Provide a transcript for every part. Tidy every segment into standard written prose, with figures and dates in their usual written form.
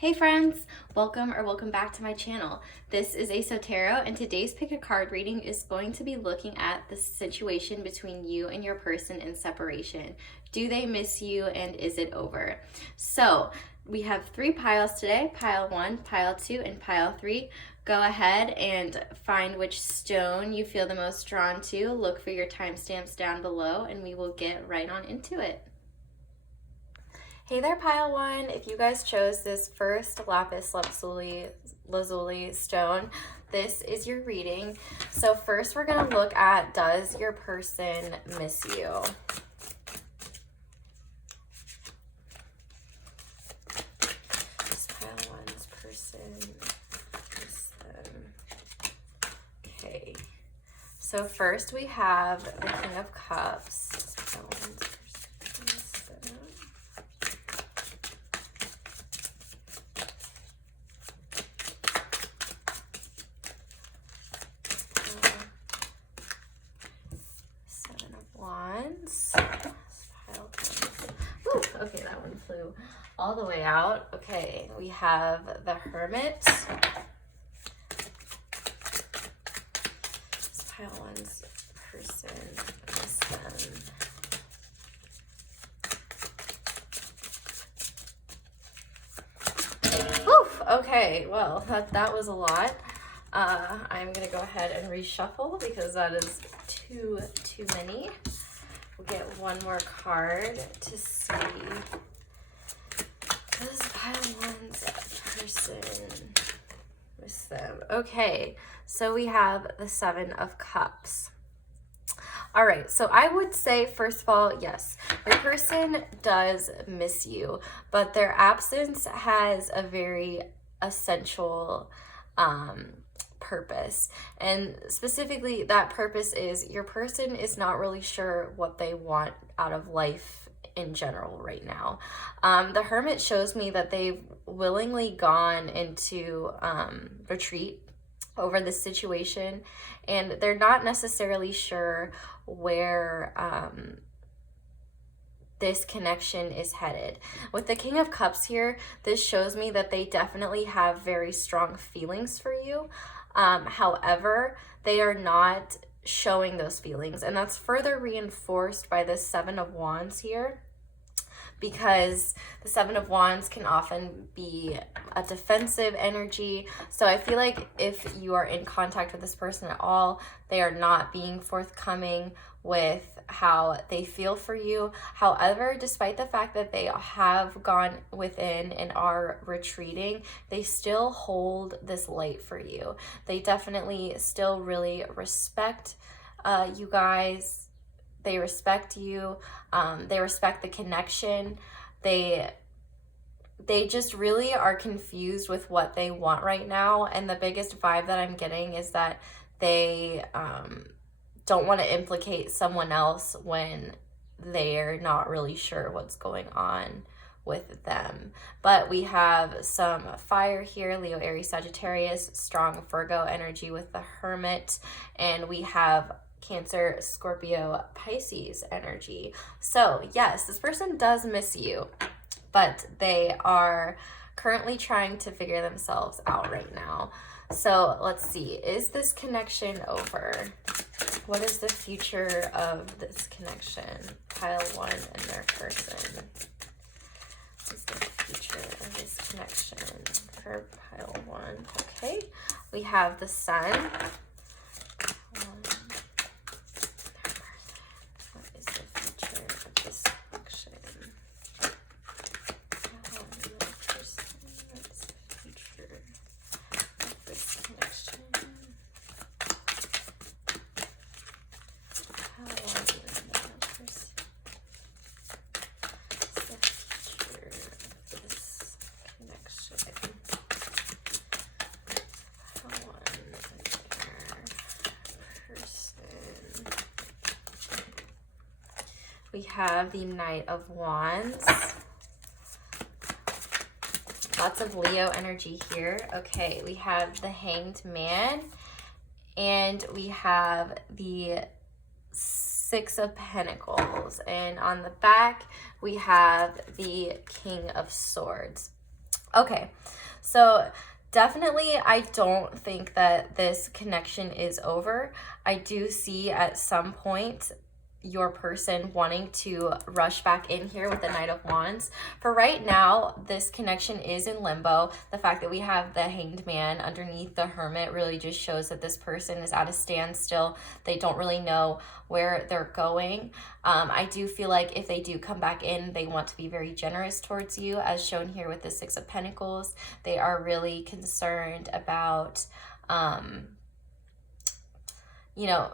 Hey friends, welcome back to my channel. This is Tarot, and today's pick a card reading is going to be looking at the situation between you and your person in separation. Do they miss you, and is it over? So we have 3 piles today, pile 1, pile 2, and pile 3. Go ahead and find which stone you feel the most drawn to. Look for your timestamps down below and we will get right on into it. Hey there, pile 1. If you guys chose this first lapis lazuli stone, this is your reading. So first we're going to look at, does your person miss you? This pile 1's person miss them. Okay. So first we have the King of Cups. This pile 1's person miss them. Wands. Ooh, okay, that one flew all the way out. Okay, we have the Hermit. This pile 1's person miss them. Oof, okay, well, that was a lot. I'm gonna go ahead and reshuffle because that is too many. We'll get one more card to see. Does pile 1's person miss them? Okay, so we have the 7 of Cups. All right, so I would say, first of all, yes, your person does miss you, but their absence has a very essential purpose. And specifically, that purpose is your person is not really sure what they want out of life in general right now. The Hermit shows me that they've willingly gone into retreat over this situation, and they're not necessarily sure where this connection is headed. With the King of Cups here, this shows me that they definitely have very strong feelings for you. However, they are not showing those feelings, and that's further reinforced by the 7 of Wands here, because the 7 of Wands can often be a defensive energy. So I feel like if you are in contact with this person at all, they are not being forthcoming with how they feel for you. However, despite the fact that they have gone within and are retreating, they still hold this light for you. They definitely still really respect you guys. They respect you. They respect the connection. They just really are confused with what they want right now. And the biggest vibe that I'm getting is that they don't want to implicate someone else when they're not really sure what's going on with them. But we have some fire here, Leo, Aries, Sagittarius, strong Virgo energy with the Hermit, and we have Cancer, Scorpio, Pisces energy. So yes, this person does miss you, but they are currently trying to figure themselves out right now. So let's see, is this connection over? What is the future of this connection? Pile 1 and their person. What is the future of this connection for pile 1? Okay, we have the Sun. What is the future of this connection? Pile 1 and their person. What's the future of this connection? We have the Knight of Wands. Lots of Leo energy here. Okay, we have the Hanged Man, and we have the 6 of Pentacles. And on the back, we have the King of Swords. Okay, so definitely I don't think that this connection is over. I do see at some point your person wanting to rush back in here with the Knight of Wands. For right now, this connection is in limbo. The fact that we have the Hanged Man underneath the Hermit really just shows that this person is at a standstill. They don't really know where they're going. I do feel like if they do come back in, they want to be very generous towards you, as shown here with the Six of Pentacles. They are really concerned about, you know,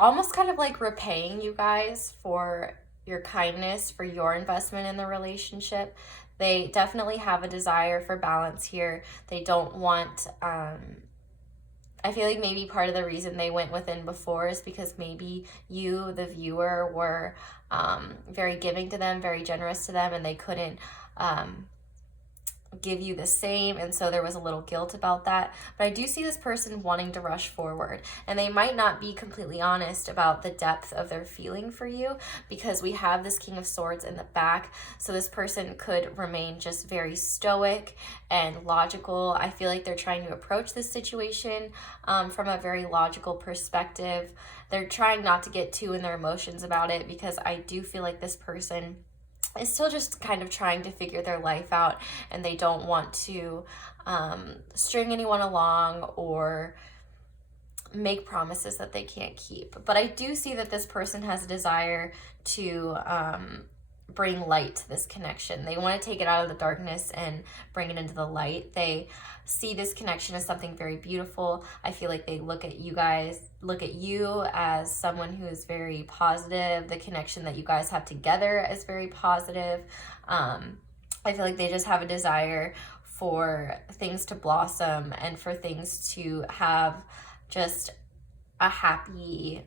almost kind of like repaying you guys for your kindness, for your investment in the relationship. They definitely have a desire for balance here. They don't want, I feel like maybe part of the reason they went within before is because maybe you, the viewer, were very giving to them, very generous to them, and they couldn't give you the same, and so there was a little guilt about that. But I do see this person wanting to rush forward, and they might not be completely honest about the depth of their feeling for you, because we have this King of Swords in the back. So this person could remain just very stoic and logical. I feel like they're trying to approach this situation from a very logical perspective. They're trying not to get too in their emotions about it, because I do feel like this person is still just kind of trying to figure their life out, and they don't want to string anyone along or make promises that they can't keep. But I do see that this person has a desire to bring light to this connection. They want to take it out of the darkness and bring it into the light. They see this connection as something very beautiful. I feel like they look at you as someone who is very positive. The connection that you guys have together is very positive. I feel like they just have a desire for things to blossom and for things to have just a happy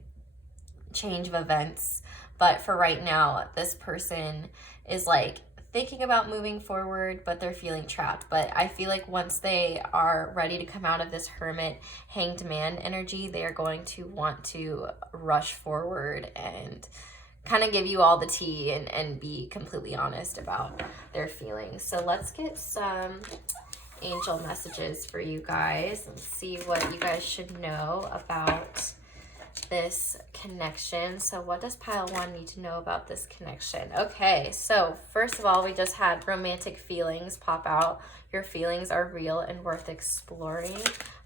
change of events. But for right now, this person is like thinking about moving forward, but they're feeling trapped. But I feel like once they are ready to come out of this Hermit, Hanged Man energy, they are going to want to rush forward and kind of give you all the tea and be completely honest about their feelings. So let's get some angel messages for you guys and see what you guys should know about this connection. So what does pile 1 need to know about this connection? Okay, so first of all, we just had romantic feelings pop out. Your feelings are real and worth exploring.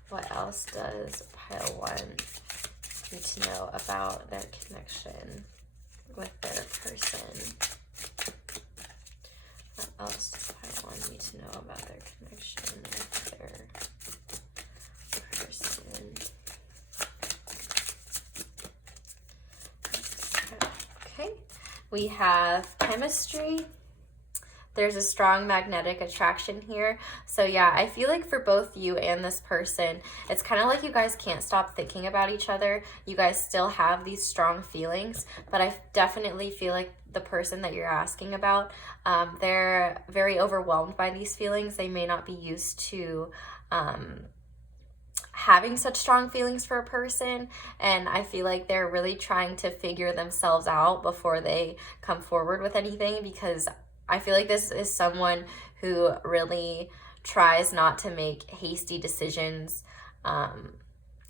What else does pile 1 need to know about their connection with their person? What else does pile 1 need to know about their connection with their person? We have chemistry. There's a strong magnetic attraction here. So yeah, I feel like for both you and this person, it's kind of like you guys can't stop thinking about each other. You guys still have these strong feelings, but I definitely feel like the person that you're asking about, they're very overwhelmed by these feelings. They may not be used to having such strong feelings for a person, and I feel like they're really trying to figure themselves out before they come forward with anything, because I feel like this is someone who really tries not to make hasty decisions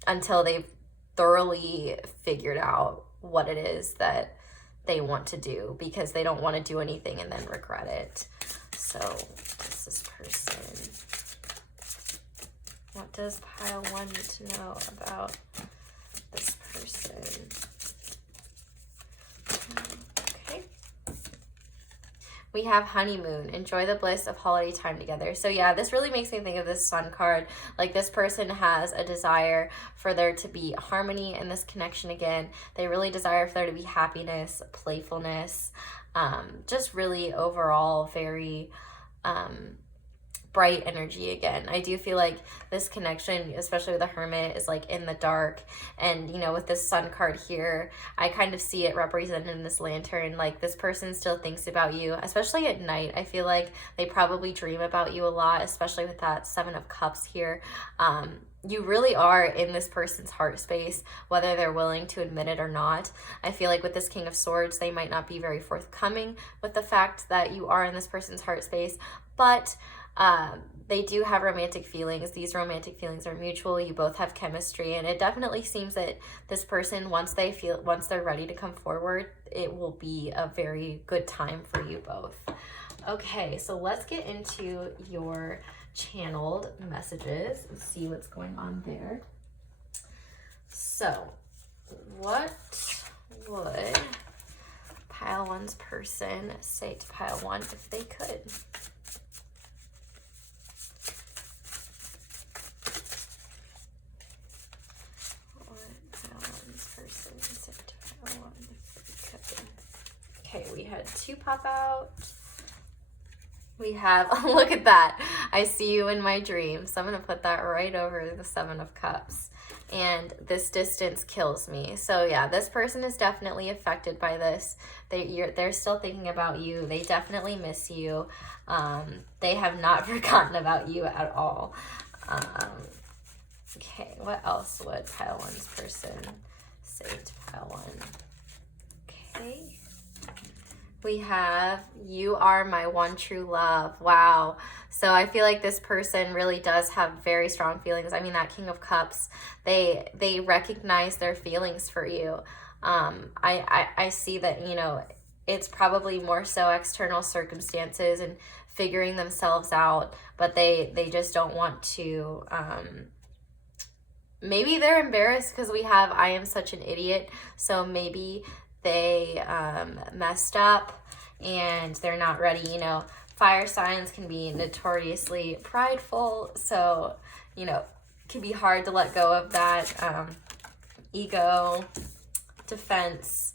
until they've thoroughly figured out what it is that they want to do, because they don't want to do anything and then regret it. So what's this person? What does pile 1 need to know about this person? Okay. We have honeymoon. Enjoy the bliss of holiday time together. So yeah, this really makes me think of this Sun card. Like, this person has a desire for there to be harmony in this connection again. They really desire for there to be happiness, playfulness, just really overall very bright energy again. I do feel like this connection, especially with the Hermit, is like in the dark, and you know, with this Sun card here, I kind of see it represented in this lantern. Like, this person still thinks about you, especially at night. I feel like they probably dream about you a lot, especially with that 7 of Cups here. You really are in this person's heart space, whether they're willing to admit it or not. I feel like with this King of Swords, they might not be very forthcoming with the fact that you are in this person's heart space, but They do have romantic feelings. These romantic feelings are mutual. You both have chemistry, and it definitely seems that this person, once they're ready to come forward, it will be a very good time for you both. Okay, so let's get into your channeled messages and see what's going on there. So, what would pile one's person say to pile one if they could? Okay, we had 2 pop out. We have, oh, look at that. I see you in my dreams. So I'm going to put that right over the 7 of Cups. And this distance kills me. So yeah, this person is definitely affected by this. They're still thinking about you. They definitely miss you. They have not forgotten about you at all. Okay, what else would pile one's person say to pile one? Okay. We have, you are my one true love. Wow. So I feel like this person really does have very strong feelings. I mean, that King of Cups, they recognize their feelings for you. I see that, you know, it's probably more so external circumstances and figuring themselves out, but they just don't want to, maybe they're embarrassed because we have, I am such an idiot. So maybe they messed up and they're not ready. You know, fire signs can be notoriously prideful, so you know, it can be hard to let go of that ego, defense.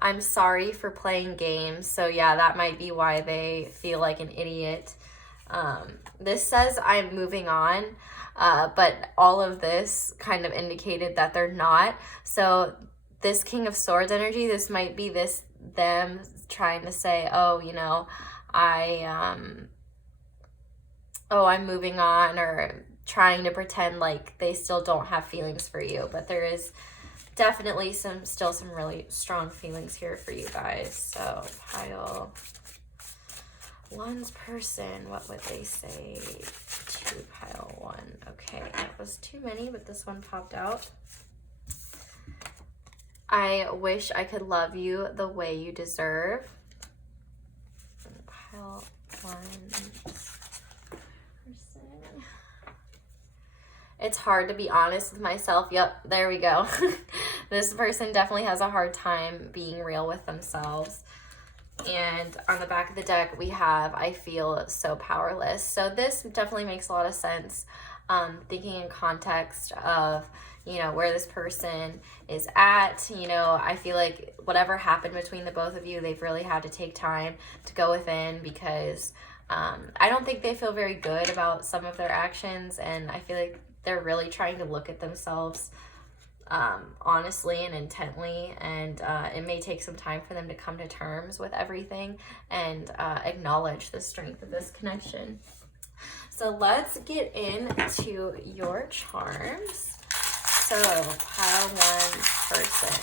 I'm sorry for playing games. So yeah, that might be why they feel like an idiot. This says I'm moving on, but all of this kind of indicated that they're not. So this King of Swords energy, this might be them trying to say, oh, you know, I'm moving on, or trying to pretend like they still don't have feelings for you. But there is definitely still some really strong feelings here for you guys. So pile one's person, what would they say to pile one? Okay, that was too many, but this one popped out. I wish I could love you the way you deserve. Pile one's person. It's hard to be honest with myself. Yep, there we go. This person definitely has a hard time being real with themselves. And on the back of the deck, we have, I feel so powerless. So this definitely makes a lot of sense. Thinking in context of, you know, where this person is at. You know, I feel like whatever happened between the both of you, they've really had to take time to go within, because I don't think they feel very good about some of their actions, and I feel like they're really trying to look at themselves honestly and intently, and it may take some time for them to come to terms with everything and acknowledge the strength of this connection. So let's get into your charms. So pile one person.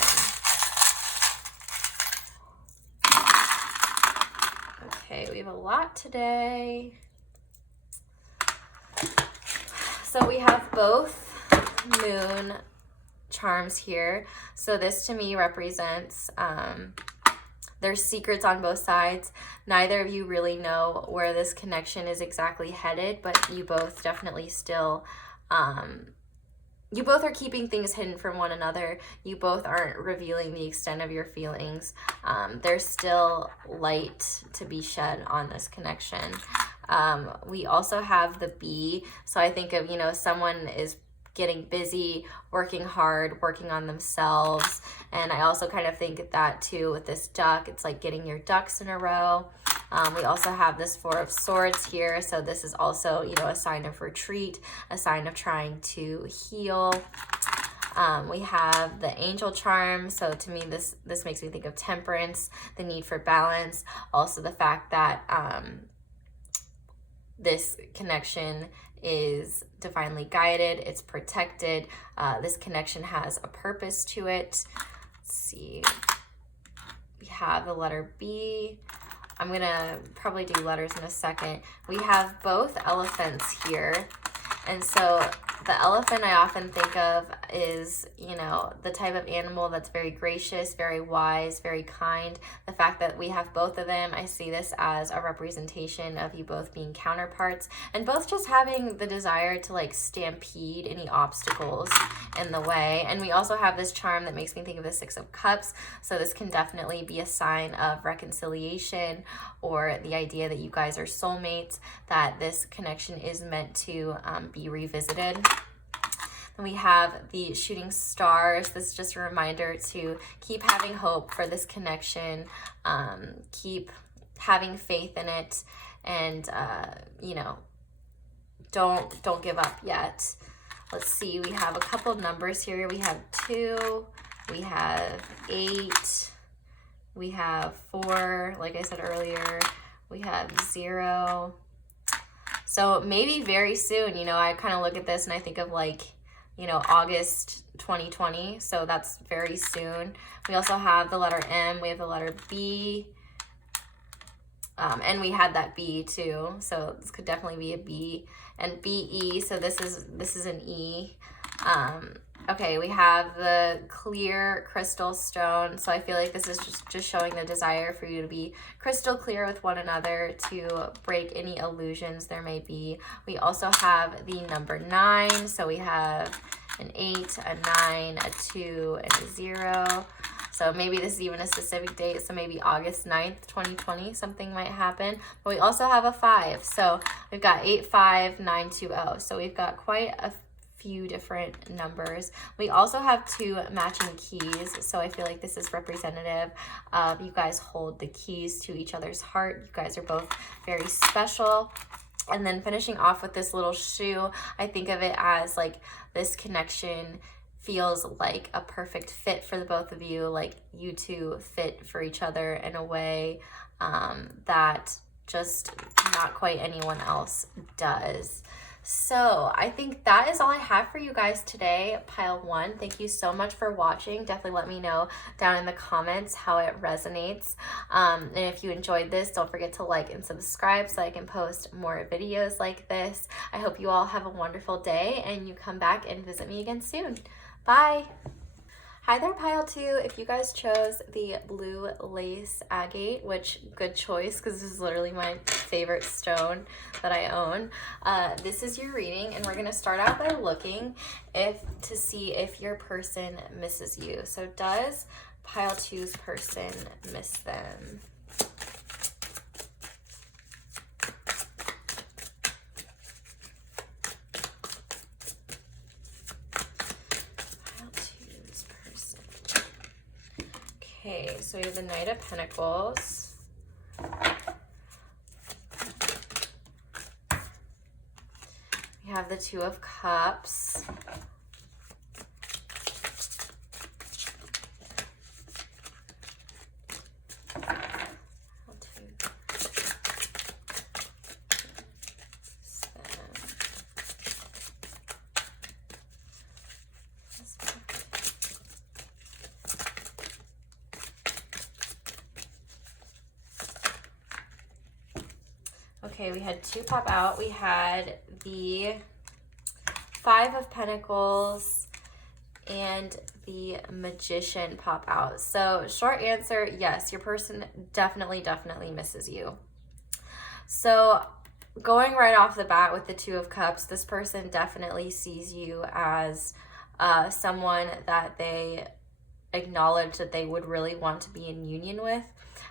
Okay, we have a lot today. So we have both moon charms here. So this to me represents there's secrets on both sides. Neither of you really know where this connection is exactly headed, but you both definitely still you both are keeping things hidden from one another. You both aren't revealing the extent of your feelings. There's still light to be shed on this connection. We also have the bee. So I think of, you know, someone is getting busy, working hard, working on themselves. And I also kind of think that too with this duck. It's like getting your ducks in a row. We also have this Four of Swords here. So this is also, you know, a sign of retreat, a sign of trying to heal. We have the angel charm. So to me, this makes me think of temperance, the need for balance. Also the fact that this connection is divinely guided. It's protected. This connection has a purpose to it. Let's see. We have the letter B. I'm going to probably do letters in a second. We have both elephants here. And so the elephant I often think of is, you know, the type of animal that's very gracious, very wise, very kind. The fact that we have both of them, I see this as a representation of you both being counterparts and both just having the desire to like stampede any obstacles in the way. And we also have this charm that makes me think of the Six of Cups. So this can definitely be a sign of reconciliation or the idea that you guys are soulmates, that this connection is meant to be revisited. Then we have the shooting stars. This is just a reminder to keep having hope for this connection, keep having faith in it, and you know, don't give up yet. Let's see, we have a couple numbers here. We have 2, we have 8, we have 4, like I said earlier, we have 0. So maybe very soon, you know, I kind of look at this and I think of like, you know, August 2020. So that's very soon. We also have the letter M. We have the letter B. And we had that B too. So this could definitely be a B. And BE. So this is an E. Okay, we have the clear crystal stone. So I feel like this is just showing the desire for you to be crystal clear with one another, to break any illusions there may be. We also have the number 9. So we have an 8, a 9, a 2, and a 0. So maybe this is even a specific date. So maybe August 9th, 2020, something might happen. But we also have a 5. So we've got 85920. So we've got quite a few different numbers. We also have 2 matching keys, so I feel like this is representative of you guys hold the keys to each other's heart. You guys are both very special. And then finishing off with this little shoe, I think of it as like this connection feels like a perfect fit for the both of you, like you two fit for each other in a way that just not quite anyone else does. So I think that is all I have for you guys today, pile 1. Thank you so much for watching. Definitely let me know down in the comments how it resonates. And if you enjoyed this, don't forget to like and subscribe so I can post more videos like this. I hope you all have a wonderful day and you come back and visit me again soon. Bye. Hi there, pile 2. If you guys chose the blue lace agate, which good choice because this is literally my favorite stone that I own, this is your reading, and we're going to start out by looking to see if your person misses you. So does pile 2's person miss them? Okay, so we have the Knight of Pentacles. We have the Two of Cups. Okay, we had 2 pop out. We had the 5 of Pentacles and the Magician pop out. So short answer, yes, your person definitely misses you. So going right off the bat with the 2 of Cups, this person definitely sees you as someone that they acknowledge that they would really want to be in union with.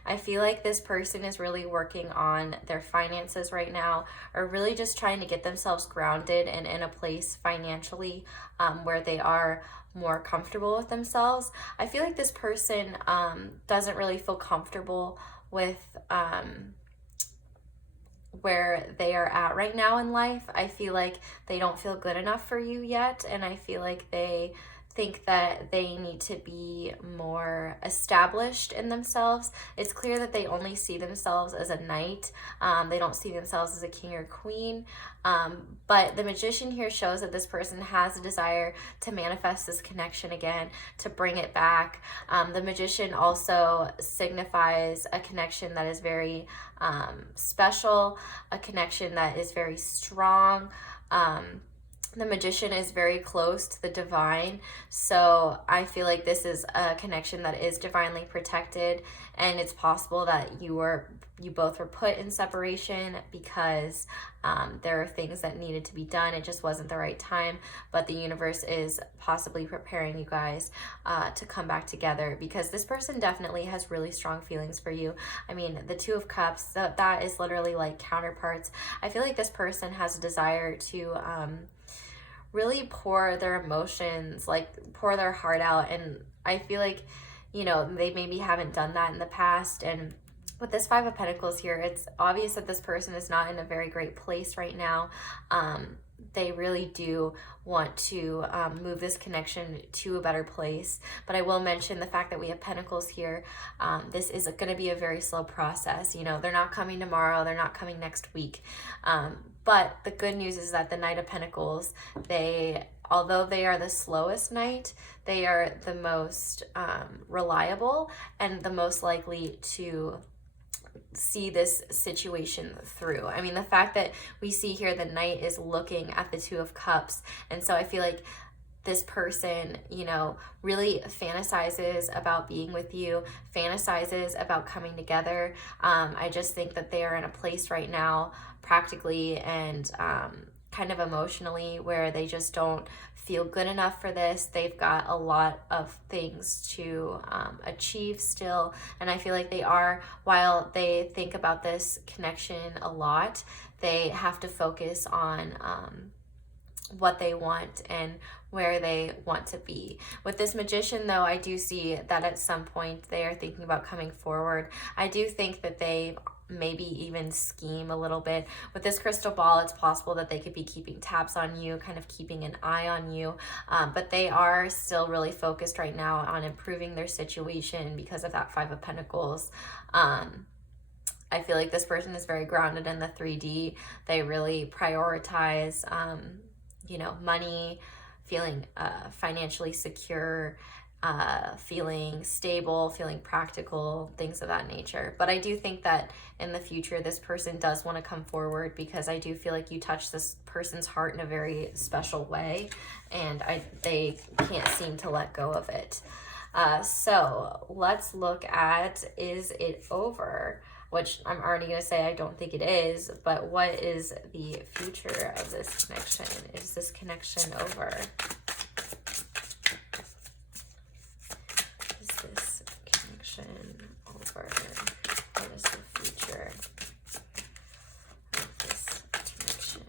I feel like this person is really working on their finances right now, or really just trying to get themselves grounded and in a place financially where they are more comfortable with themselves. I feel like this person doesn't really feel comfortable with where they are at right now in life. I feel like they don't feel good enough for you yet, and I feel like they think that they need to be more established in themselves. It's clear that they only see themselves as a knight. They don't see themselves as a king or queen. But the Magician here shows that this person has a desire to manifest this connection again, to bring it back. The Magician also signifies a connection that is very special, a connection that is very strong. The Magician is very close to the divine, so I feel like this is a connection that is divinely protected, and it's possible that you both were put in separation because there are things that needed to be done. It just wasn't the right time, but the universe is possibly preparing you guys to come back together, because this person definitely has really strong feelings for you. I mean, the Two of Cups, that is literally like counterparts. I feel like this person has a desire to really pour their emotions, like pour their heart out, and I feel like, you know, they maybe haven't done that in the past. And with this Five of Pentacles here, it's obvious that this person is not in a very great place right now. They really do want to move this connection to a better place. But I will mention the fact that we have Pentacles here. This is going to be a very slow process. You know, they're not coming tomorrow. They're not coming next week. But the good news is that the Knight of Pentacles, although they are the slowest knight, they are the most reliable and the most likely to see this situation through. I mean, the fact that we see here the Knight is looking at the Two of Cups, and so I feel like this person, you know, really fantasizes about being with you, fantasizes about coming together. I just think that they are in a place right now, practically and kind of emotionally, where they just don't feel good enough for this. They've got a lot of things to achieve still, and I feel like they are, while they think about this connection a lot, they have to focus on what they want and where they want to be. With this Magician, though, I do see that at some point they are thinking about coming forward. I do think that they maybe even scheme a little bit. With this crystal ball, it's possible that they could be keeping tabs on you, kind of keeping an eye on you, but they are still really focused right now on improving their situation because of that Five of Pentacles. I feel like this person is very grounded in the 3D. They really prioritize you know, money, feeling financially secure, feeling stable, feeling practical, things of that nature. But I do think that in the future, this person does want to come forward, because I do feel like you touch this person's heart in a very special way, and they can't seem to let go of it. So let's look at, is it over? Which I'm already going to say I don't think it is, but what is the future of this connection? Is this connection over? Is this connection over? What is the future of this connection?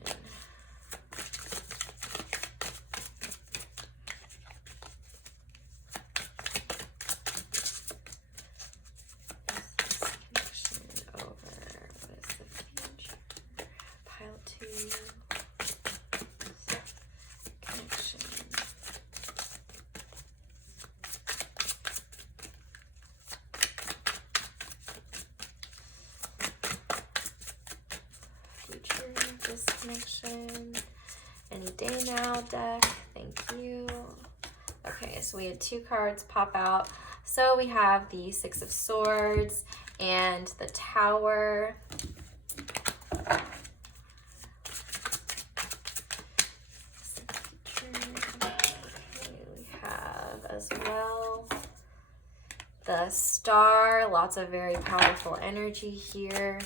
Connection. Any day now, deck. Thank you. Okay, so we had two cards pop out. So we have the Six of Swords and the Tower. Okay, we have as well the Star. Lots of very powerful energy here.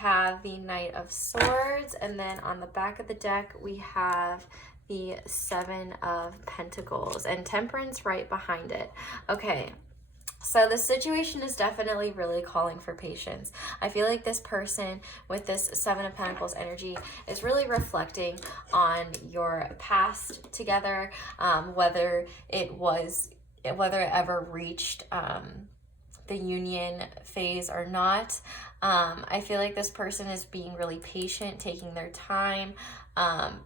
have the Knight of Swords, and then on the back of the deck, we have the Seven of Pentacles, and Temperance right behind it. Okay, so the situation is definitely really calling for patience. I feel like this person with this Seven of Pentacles energy is really reflecting on your past together, whether it ever reached the union phase or not. I feel like this person is being really patient, taking their time,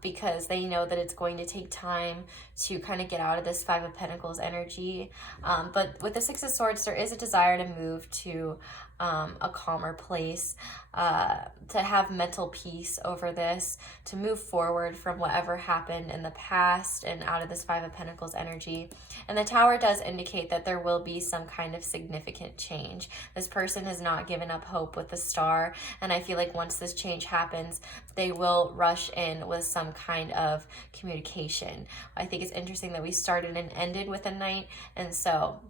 because they know that it's going to take time to kind of get out of this Five of Pentacles energy. But with the Six of Swords, there is a desire to move to a calmer place, to have mental peace over this, to move forward from whatever happened in the past and out of this Five of Pentacles energy. And the Tower does indicate that there will be some kind of significant change. This person has not given up hope with the Star, and I feel like once this change happens, they will rush in with some kind of communication. I think it's interesting that we started and ended with a Knight, and so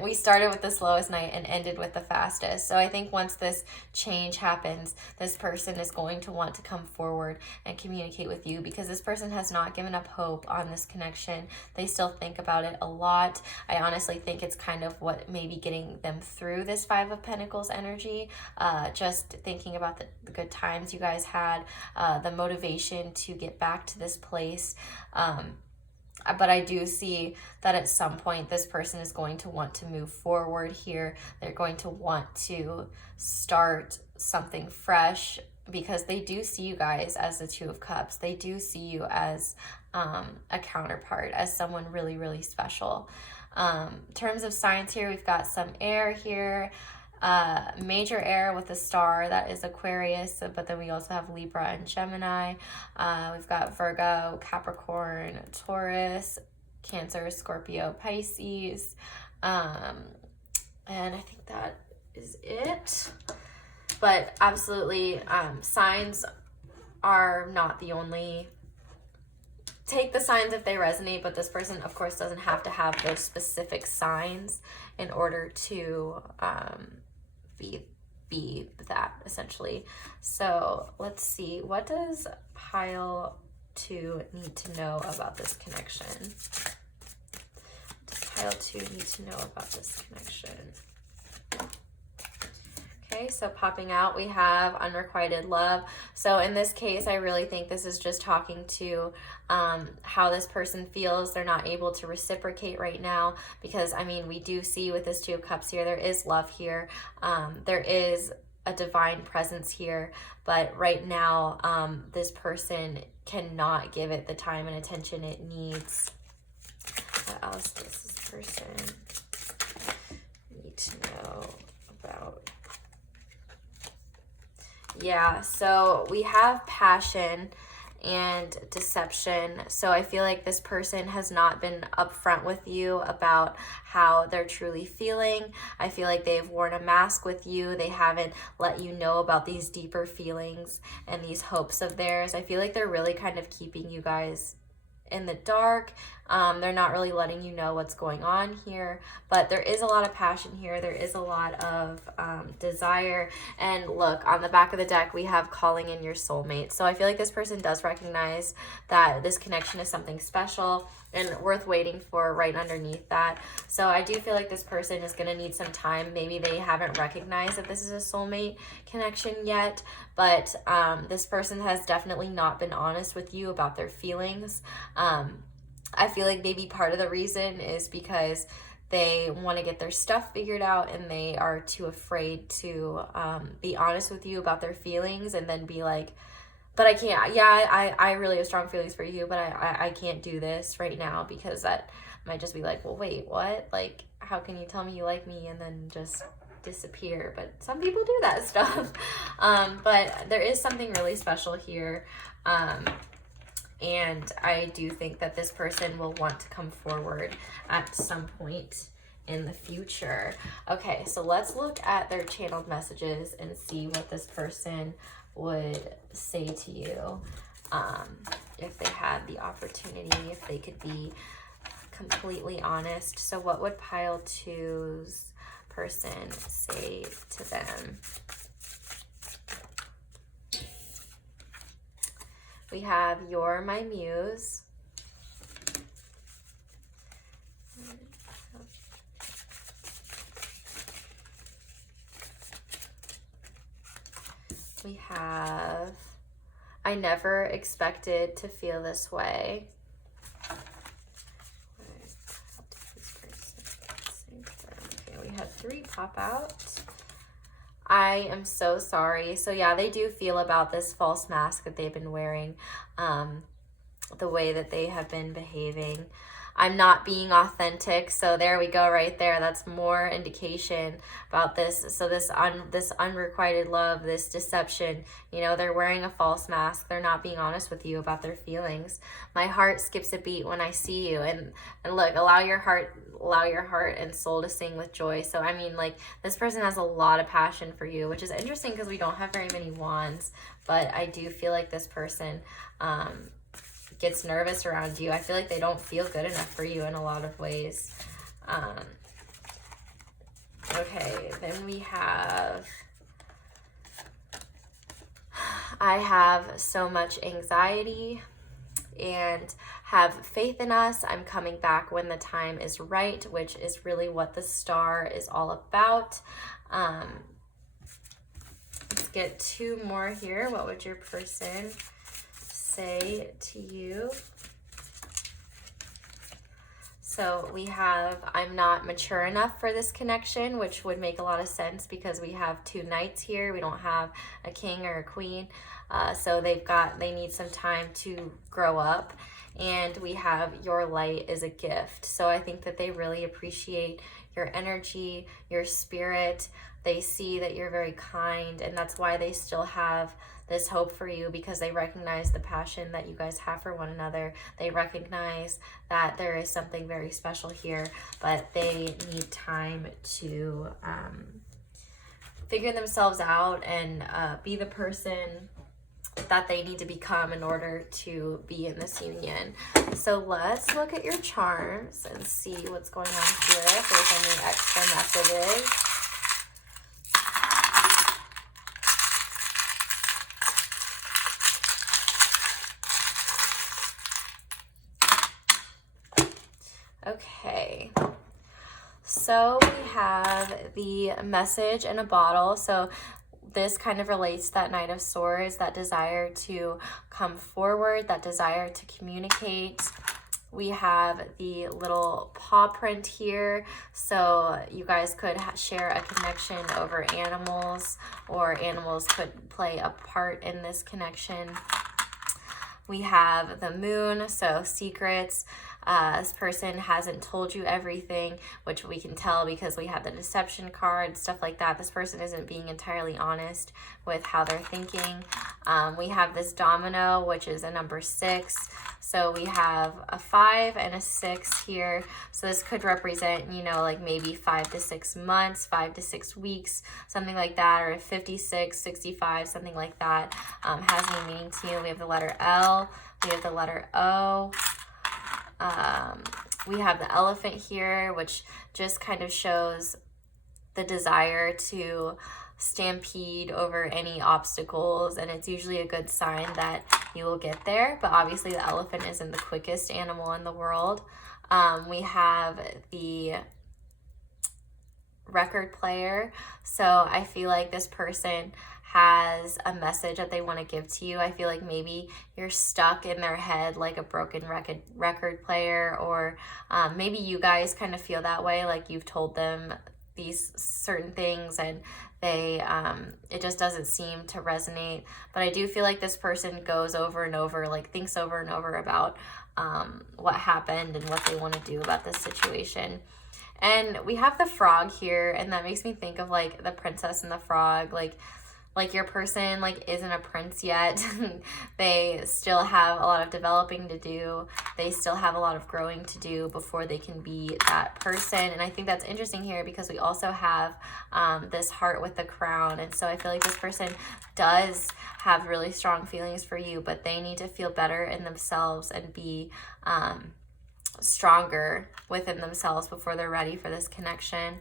we started with the slowest Knight and ended with the fastest. So I think once this change happens, this person is going to want to come forward and communicate with you, because this person has not given up hope on this connection. They still think about it a lot. I honestly think it's kind of what may be getting them through this Five of Pentacles energy, just thinking about the good times you guys had, the motivation to get back to this place. But I do see that at some point this person is going to want to move forward here. They're going to want to start something fresh, because they do see you guys as the Two of Cups. They do see you as a counterpart, as someone really, really special. In terms of signs here, we've got some air here. Major air with a star, that is Aquarius, but then we also have Libra and Gemini. We've got Virgo, Capricorn, Taurus, Cancer, Scorpio, Pisces, and I think that is it. But absolutely, signs are not the only. Take the signs if they resonate, but this person, of course, doesn't have to have those specific signs in order to be that, essentially. So let's see, what does pile 2 need to know about this connection? What does pile 2 need to know about this connection? Okay, so popping out, we have unrequited love. So in this case, I really think this is just talking to how this person feels. They're not able to reciprocate right now, because, I mean, we do see with this Two of Cups here, there is love here. There is a divine presence here, but right now, this person cannot give it the time and attention it needs. What else does this person need to know about? Yeah, so we have passion and deception. So I feel like this person has not been upfront with you about how they're truly feeling. I feel like they've worn a mask with you. They haven't let you know about these deeper feelings and these hopes of theirs. I feel like they're really kind of keeping you guys in the dark. They're not really letting you know what's going on here, but there is a lot of passion here. There is a lot of desire. And look, on the back of the deck, we have calling in your soulmate. So I feel like this person does recognize that this connection is something special and worth waiting for right underneath that. So I do feel like this person is going to need some time. Maybe they haven't recognized that this is a soulmate connection yet, but this person has definitely not been honest with you about their feelings. I feel like maybe part of the reason is because they want to get their stuff figured out and they are too afraid to be honest with you about their feelings, and then be like, but I can't, yeah, I really have strong feelings for you, but I can't do this right now, because that might just be like, well, wait, what? Like, how can you tell me you like me and then just disappear? But some people do that stuff. But there is something really special here. And I do think that this person will want to come forward at some point in the future. Okay, so let's look at their channeled messages and see what this person would say to you, if they had the opportunity, if they could be completely honest. So what would pile 2's person say to them? We have You're My Muse. We have I Never Expected to Feel This Way. Okay, we had 3 pop out. I am so sorry. So yeah, they do feel about this false mask that they've been wearing, the way that they have been behaving. I'm not being authentic. So there we go right there. That's more indication about this. So this unrequited love, this deception, you know, they're wearing a false mask. They're not being honest with you about their feelings. My heart skips a beat when I see you. And look, allow your heart and soul to sing with joy. So I mean, like, this person has a lot of passion for you, which is interesting because we don't have very many wands, but I do feel like this person gets nervous around you. I feel like they don't feel good enough for you in a lot of ways. Okay, then we have I have so much anxiety and have faith in us. I'm coming back when the time is right, which is really what the star is all about. Let's get 2 more here. What would your person say to you? So we have I'm not mature enough for this connection, which would make a lot of sense because we have 2 knights here. We don't have a king or a queen. So they need some time to grow up. And we have Your Light is a Gift. So I think that they really appreciate your energy, your spirit. They see that you're very kind, and that's why they still have this hope for you, because they recognize the passion that you guys have for one another. They recognize that there is something very special here, but they need time to figure themselves out and be the person that they need to become in order to be in this union. So let's look at your charms and see what's going on here, if there's any extra messages. Okay, so we have the Message in a Bottle. So this kind of relates to that Knight of Swords, that desire to come forward, that desire to communicate. We have the little paw print here, so you guys could share a connection over animals, or animals could play a part in this connection. We have the Moon, so secrets. This person hasn't told you everything, which we can tell because we have the deception card, stuff like that. This person isn't being entirely honest with how they're thinking. We have this domino, which is a number 6. So we have a 5 and a 6 here. So this could represent, you know, like maybe 5 to 6 months, 5 to 6 weeks, something like that, or 56, 65, something like that has any meaning to you. We have the letter L, we have the letter O. We have the elephant here, which just kind of shows the desire to stampede over any obstacles, and it's usually a good sign that you will get there. But obviously the elephant isn't the quickest animal in the world. We have the record player, so I feel like this person has a message that they want to give to you. I feel like maybe you're stuck in their head like a broken record player, or maybe you guys kind of feel that way, like you've told them these certain things and they it just doesn't seem to resonate. But I do feel like this person goes over and over, like thinks over and over about what happened and what they want to do about this situation. And we have the frog here, and that makes me think of like the Princess and the Frog. Like your person like isn't a prince yet. They still have a lot of developing to do. They still have a lot of growing to do before they can be that person. And I think that's interesting here because we also have this heart with the crown. And so I feel like this person does have really strong feelings for you, but they need to feel better in themselves and be stronger within themselves before they're ready for this connection.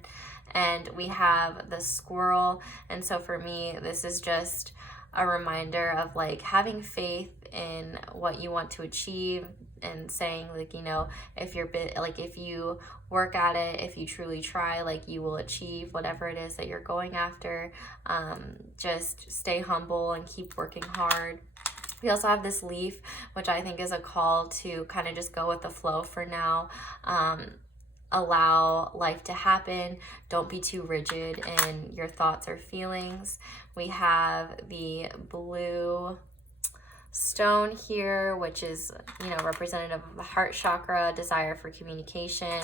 And we have the squirrel, and so for me this is just a reminder of like having faith in what you want to achieve, and saying like, you know, if you work at it, if you truly try, like you will achieve whatever it is that you're going after. Just stay humble and keep working hard. We also have this leaf, which I think is a call to kind of just go with the flow for now. Allow life to happen. Don't be too rigid in your thoughts or feelings. We have the blue stone here, which is, you know, representative of the heart chakra, desire for communication.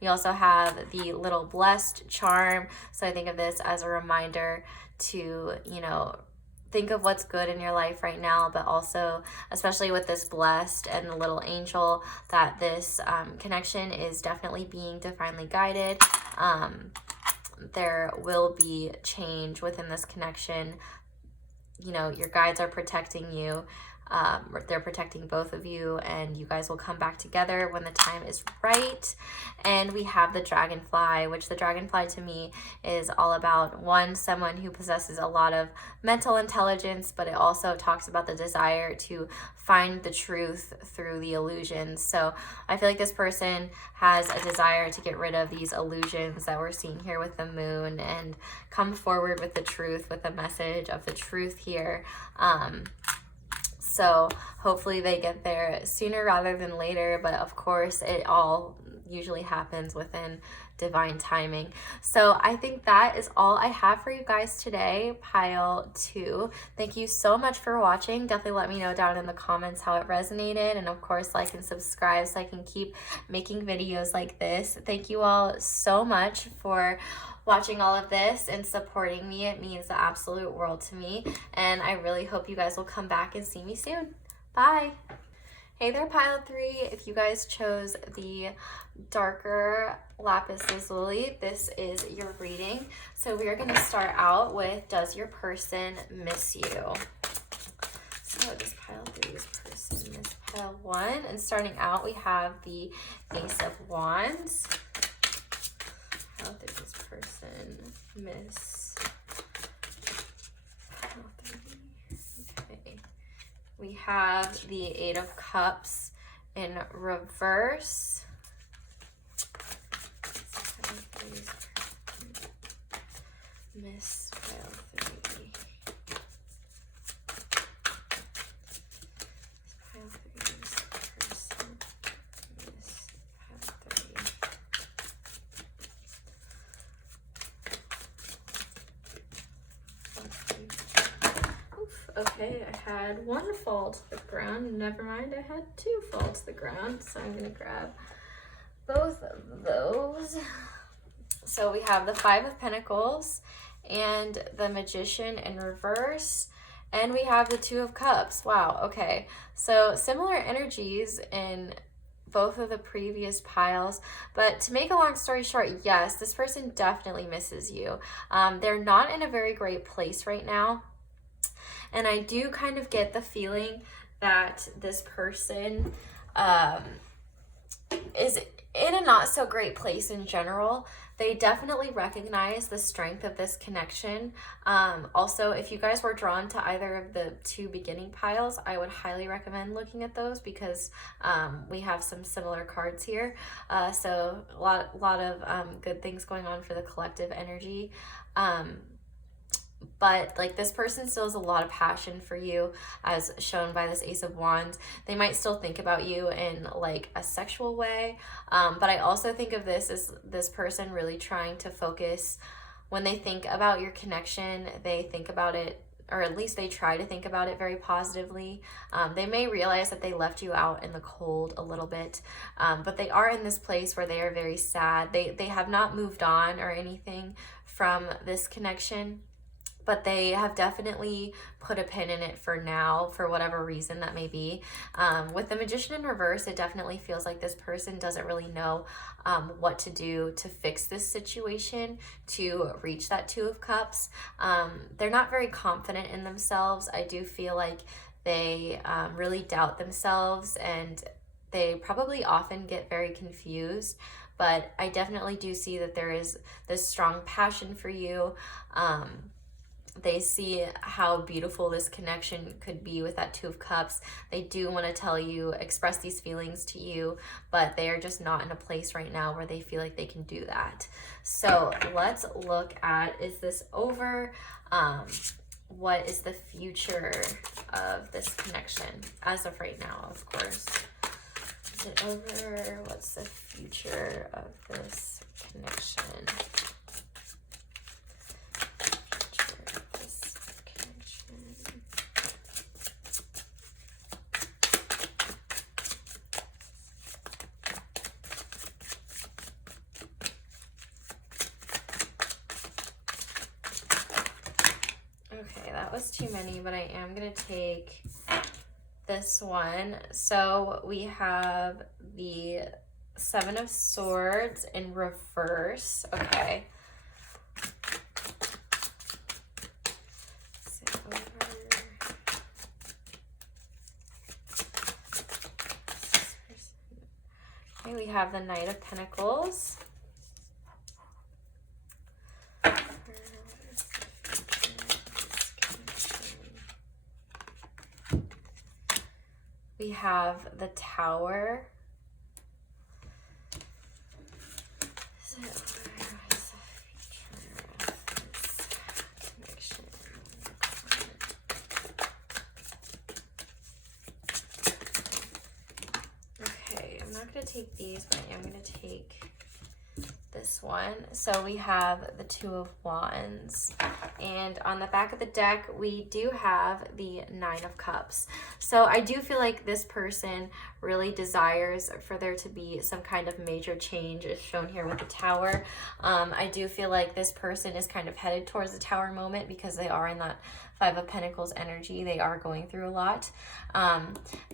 We also have the little blessed charm. So I think of this as a reminder to, you know, think of what's good in your life right now, but also, especially with this blessed and the little angel, that this connection is definitely being divinely guided. There will be change within this connection. You know, your guides are protecting you. They're protecting both of you, and you guys will come back together when the time is right. And we have the dragonfly, which the dragonfly to me is all about, one, someone who possesses a lot of mental intelligence, but it also talks about the desire to find the truth through the illusions. So I feel like this person has a desire to get rid of these illusions that we're seeing here with the moon, and come forward with the truth, with the message of the truth here. So hopefully they get there sooner rather than later, but of course it all usually happens within divine timing. So I think that is all I have for you guys today, pile 2. Thank you so much for watching. Definitely let me know down in the comments how it resonated, and of course like and subscribe so I can keep making videos like this. Thank you all so much for watching all of this and supporting me. It means the absolute world to me, and I really hope you guys will come back and see me soon. Bye. Hey there, pile 3. If you guys chose the darker lapis lazuli, this is your reading. So we are going to start out with, does your person miss you? So does pile 3's person miss pile 1? And starting out, we have the Ace of Wands. How did this person miss pile 3? Okay. We have the Eight of Cups in reverse. Miss pile 3. Pile 3's person miss pile 3. Okay, I had 1 fall to the ground. Never mind, I had 2 fall to the ground. So I'm going to grab both of those. So we have the 5 of Pentacles and the Magician in reverse. And we have the 2 of Cups. Wow, okay. So similar energies in both of the previous piles, but to make a long story short, yes, this person definitely misses you. They're not in a very great place right now. And I do kind of get the feeling that this person is in a not so great place in general. They definitely recognize the strength of this connection. Also, if you guys were drawn to either of the 2 beginning piles, I would highly recommend looking at those, because we have some similar cards here. So a lot of good things going on for the collective energy. But like, this person still has a lot of passion for you, as shown by this Ace of Wands. They might still think about you in like a sexual way, but I also think of this as this person really trying to focus. When they think about your connection, they think about it, or at least they try to think about it very positively. They may realize that they left you out in the cold a little bit, but they are in this place where they are very sad. They have not moved on or anything from this connection, but they have definitely put a pin in it for now, for whatever reason that may be. With the Magician in reverse, it definitely feels like this person doesn't really know what to do to fix this situation, to reach that 2 of Cups. They're not very confident in themselves. I do feel like they really doubt themselves, and they probably often get very confused. But I definitely do see that there is this strong passion for you. They see how beautiful this connection could be with that Two of Cups. They do want to tell you, express these feelings to you, but they are just not in a place right now where they feel like they can do that. So let's look at, is this over? What is the future of this connection as of right now, of course? Is it over? What's the future of this connection? Okay, that was too many, but I am going to take this one. So we have the Seven of Swords in reverse. Okay. Okay, we have the Knight of Pentacles. We have the Tower. Is it over? What is the future of this connection? Okay, I'm not going to take these, but I am going to take this one. So we have the Two of Wands, and on the back of the deck we do have the Nine of Cups. So I do feel like this person really desires for there to be some kind of major change, as shown here with the Tower. I do feel like this person is kind of headed towards the Tower moment because they are in that Five of Pentacles energy. They are going through a lot.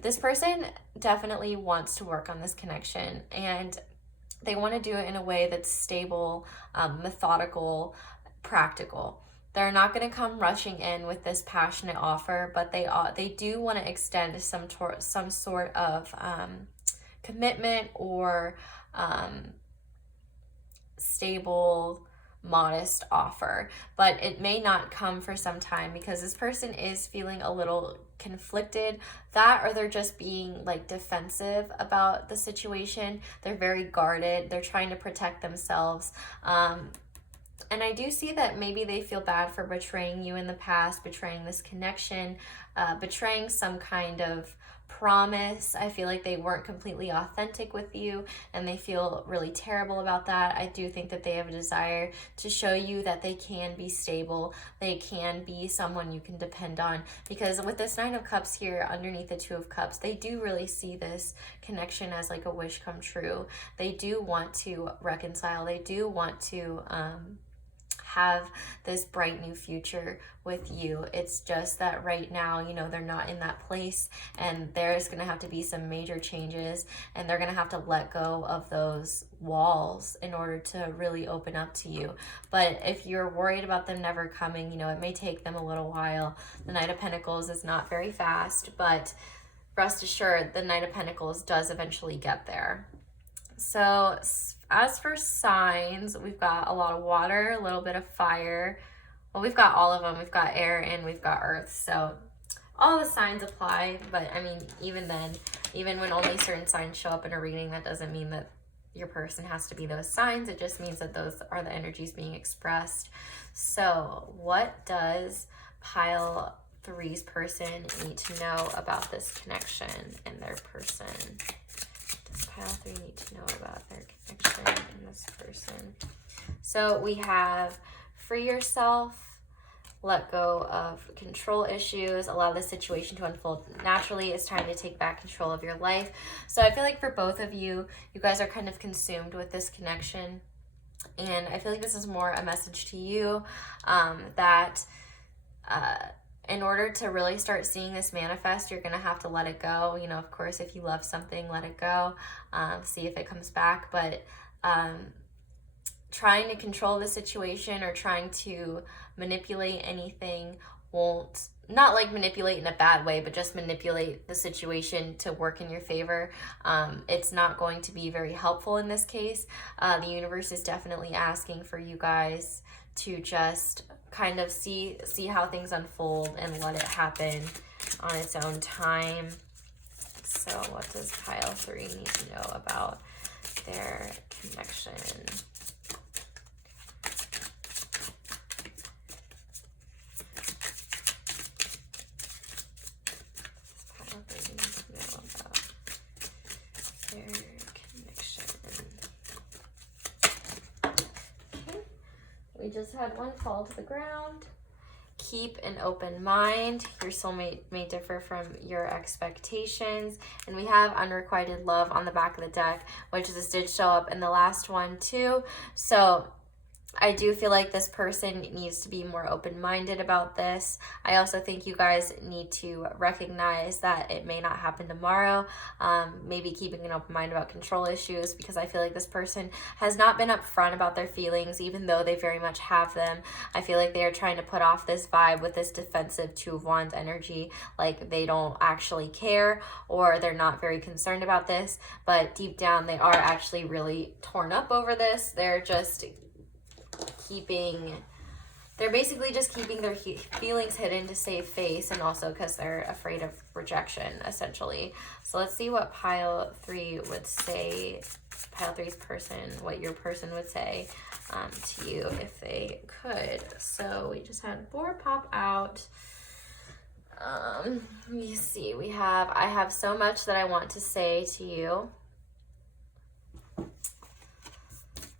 This person definitely wants to work on this connection, and they want to do it in a way that's stable, methodical, practical. They're not going to come rushing in with this passionate offer, but they do want to extend some sort of commitment or stable, modest offer. But it may not come for some time because this person is feeling a little conflicted, that or they're just being like defensive about the situation. They're very guarded. They're trying to protect themselves. And I do see that maybe they feel bad for betraying you in the past, betraying this connection, betraying some kind of promise. I feel like they weren't completely authentic with you and they feel really terrible about that. I do think that they have a desire to show you that they can be stable, they can be someone you can depend on, because with this Nine of Cups here underneath the Two of Cups, they do really see this connection as like a wish come true. They do want to reconcile. They do want to have this bright new future with you. It's just that right now, you know, they're not in that place, and there's going to have to be some major changes, and they're going to have to let go of those walls in order to really open up to you. But if you're worried about them never coming, you know, it may take them a little while. The Knight of Pentacles is not very fast, but rest assured, the Knight of Pentacles does eventually get there. So as for signs, we've got a lot of water, a little bit of fire. Well, we've got all of them. We've got air and we've got earth. So all the signs apply. But I mean, even then, even when only certain signs show up in a reading, that doesn't mean that your person has to be those signs. It just means that those are the energies being expressed. So what does pile 3's person need to know about this connection and their person? Pile 3 need to know about their connection and this person. So we have free yourself, let go of control issues, allow the situation to unfold naturally. It's time to take back control of your life. So I feel like for both of you, you guys are kind of consumed with this connection. And I feel like this is more a message to you that in order to really start seeing this manifest, you're going to have to let it go. You know, of course, if you love something, let it go. See if it comes back. But trying to control the situation or trying to manipulate anything won't not like manipulate in a bad way, but just manipulate the situation to work in your favor. It's not going to be very helpful in this case. The universe is definitely asking for you guys to just kind of see how things unfold and let it happen on its own time. So what does pile 3 need to know about their connection? We just had one fall to the ground. Keep an open mind. Your soulmate may differ from your expectations. And we have unrequited love on the back of the deck, which this did show up in the last one too. So I do feel like this person needs to be more open-minded about this. I also think you guys need to recognize that it may not happen tomorrow. Maybe keeping an open mind about control issues, because I feel like this person has not been upfront about their feelings, even though they very much have them. I feel like they are trying to put off this vibe with this defensive 2 of Wands energy, like they don't actually care or they're not very concerned about this, but deep down they are actually really torn up over this. They're basically just keeping their feelings hidden to save face, and also because they're afraid of rejection, essentially. So let's see what pile 3 would say, pile 3's person, what your person would say to you if they could. So we just had 4 pop out. Let me see, I have so much that I want to say to you.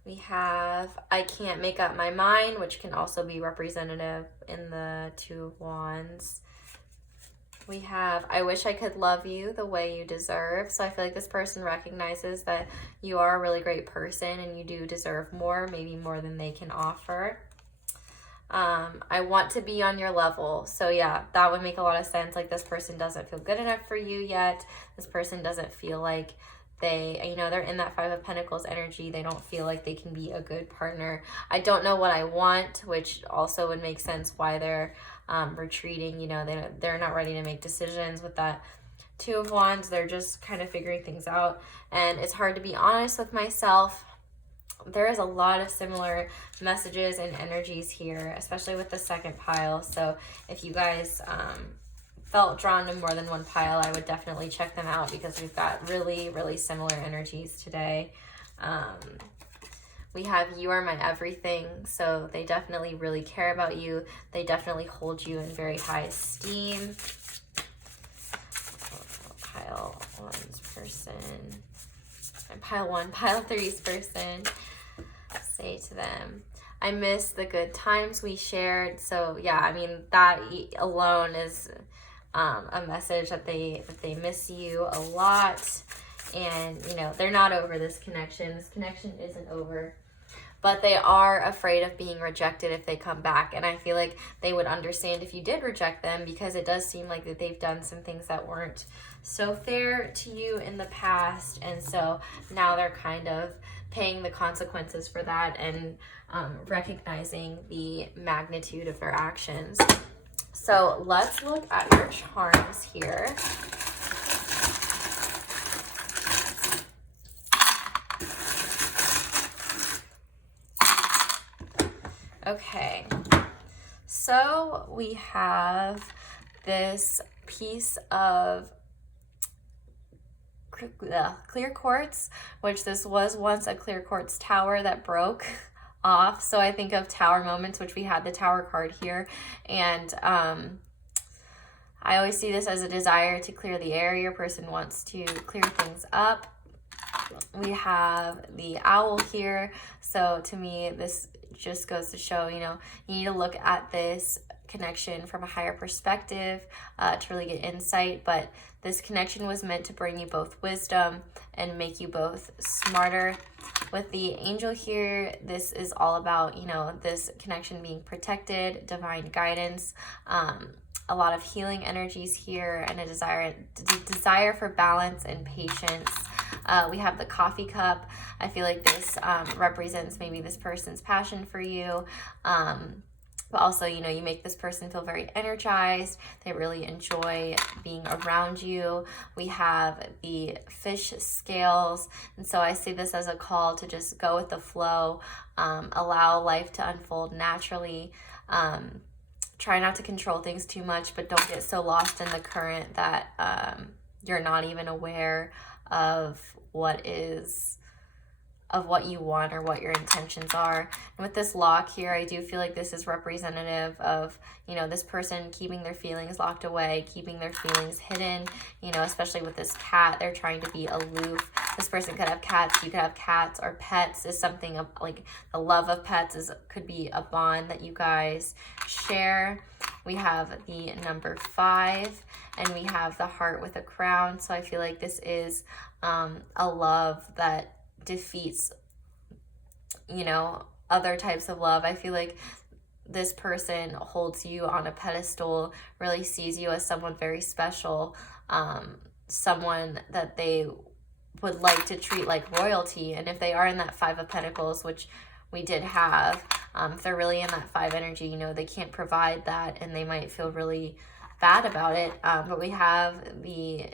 We have, I can't make up my mind, which can also be representative in the 2 of Wands. We have, I wish I could love you the way you deserve. So I feel like this person recognizes that you are a really great person and you do deserve more, maybe more than they can offer. I want to be on your level. So yeah, that would make a lot of sense. Like, this person doesn't feel good enough for you yet. This person doesn't feel like they're in that 5 of Pentacles energy. They don't feel like they can be a good partner. I don't know what I want, which also would make sense why they're retreating. They're not ready to make decisions with that 2 of Wands. They're just kind of figuring things out, and it's hard to be honest with myself. There is a lot of similar messages and energies here, especially with the second pile. So if you guys felt drawn to more than one pile, I would definitely check them out, because we've got really, really similar energies today. We have, you are my everything. So they definitely really care about you. They definitely hold you in very high esteem. Pile 1's person. And pile 3's person. Say to them, I miss the good times we shared. So yeah, I mean, that alone is a message that they miss you a lot. And they're not over this connection. This connection isn't over, but they are afraid of being rejected if they come back. And I feel like they would understand if you did reject them, because it does seem like that they've done some things that weren't so fair to you in the past. And so now they're kind of paying the consequences for that, and recognizing the magnitude of their actions. So let's look at your charms here. Okay, so we have this piece of clear quartz, which this was once a clear quartz tower that broke off. So I think of tower moments, which we had the tower card here. And I always see this as a desire to clear the air. Your person wants to clear things up. We have the owl here. So to me, this just goes to show, you need to look at this connection from a higher perspective to really get insight. But this connection was meant to bring you both wisdom and make you both smarter. With the angel here, this is all about, this connection being protected, divine guidance, a lot of healing energies here, and a desire for balance and patience. We have the coffee cup. I feel like this represents maybe this person's passion for you. But also, you know, you make this person feel very energized. They really enjoy being around you. We have the fish scales. And so I see this as a call to just go with the flow, allow life to unfold naturally. Try not to control things too much, but don't get so lost in the current that you're not even aware of what you want or what your intentions are. And with this lock here, I do feel like this is representative of, you know, this person keeping their feelings locked away, keeping their feelings hidden, you know, especially with this cat, they're trying to be aloof. This person could have cats, you could have cats, or pets is something of, like, the love of pets could be a bond that you guys share. We have the number 5, and we have the heart with a crown. So I feel like this is a love that defeats, you know, other types of love. I feel like this person holds you on a pedestal, really sees you as someone very special, someone that they would like to treat like royalty. And if they are in that 5 of Pentacles, which we did have, if they're really in that 5 energy, you know, they can't provide that and they might feel really bad about it. But we have the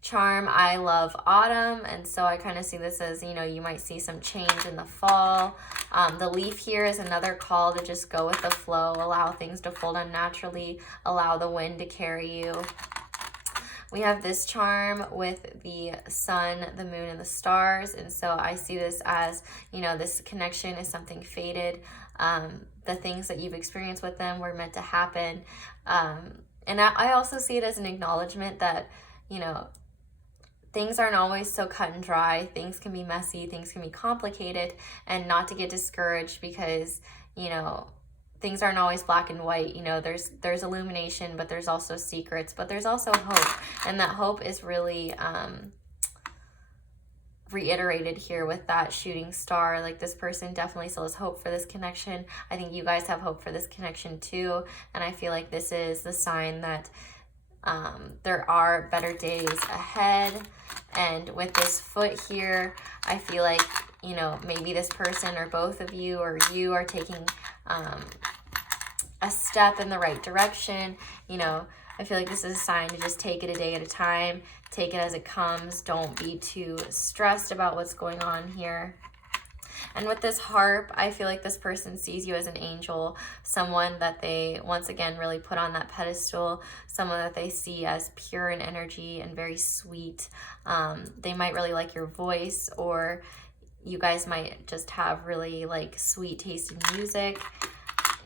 charm, I love autumn, and so I kind of see this as, you know, you might see some change in the fall. The leaf here is another call to just go with the flow, allow things to fold on naturally, allow the wind to carry you. We have this charm with the sun, the moon, and the stars, and so I see this as, you know, this connection is something fated. The things that you've experienced with them were meant to happen, and I also see it as an acknowledgement that, you know, things aren't always so cut and dry. Things can be messy, things can be complicated, and not to get discouraged because, you know, things aren't always black and white. You know, there's illumination, but there's also secrets, but there's also hope. And that hope is really reiterated here with that shooting star. Like, this person definitely still has hope for this connection. I think you guys have hope for this connection too. And I feel like this is the sign that there are better days ahead. And with this foot here, I feel like, you know, maybe this person or both of you or you are taking a step in the right direction. You know, I feel like this is a sign to just take it a day at a time, take it as it comes. Don't be too stressed about what's going on here. And with this harp, I feel like this person sees you as an angel, someone that they, once again, really put on that pedestal, someone that they see as pure in energy and very sweet. They might really like your voice, or you guys might just have really, like, sweet tasting music.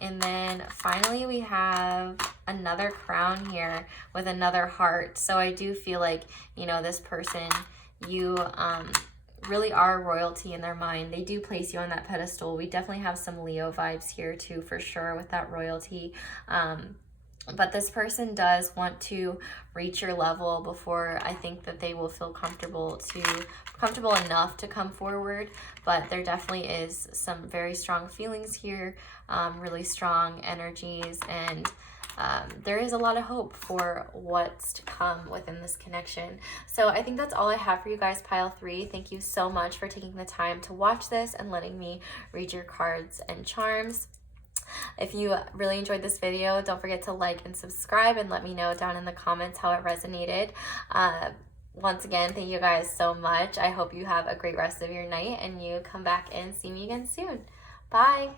And then finally we have another crown here with another heart. So I do feel like, you know, this person, you really are royalty in their mind. They do place you on that pedestal. We definitely have some Leo vibes here too, for sure, with that royalty. But this person does want to reach your level before I think that they will feel comfortable enough to come forward. But there definitely is some very strong feelings here, really strong energies, and there is a lot of hope for what's to come within this connection. So I think that's all I have for you guys, pile 3. Thank you so much for taking the time to watch this and letting me read your cards and charms. If you really enjoyed this video, don't forget to like and subscribe, and let me know down in the comments how it resonated. Once again, thank you guys so much. I hope you have a great rest of your night and you come back and see me again soon. Bye.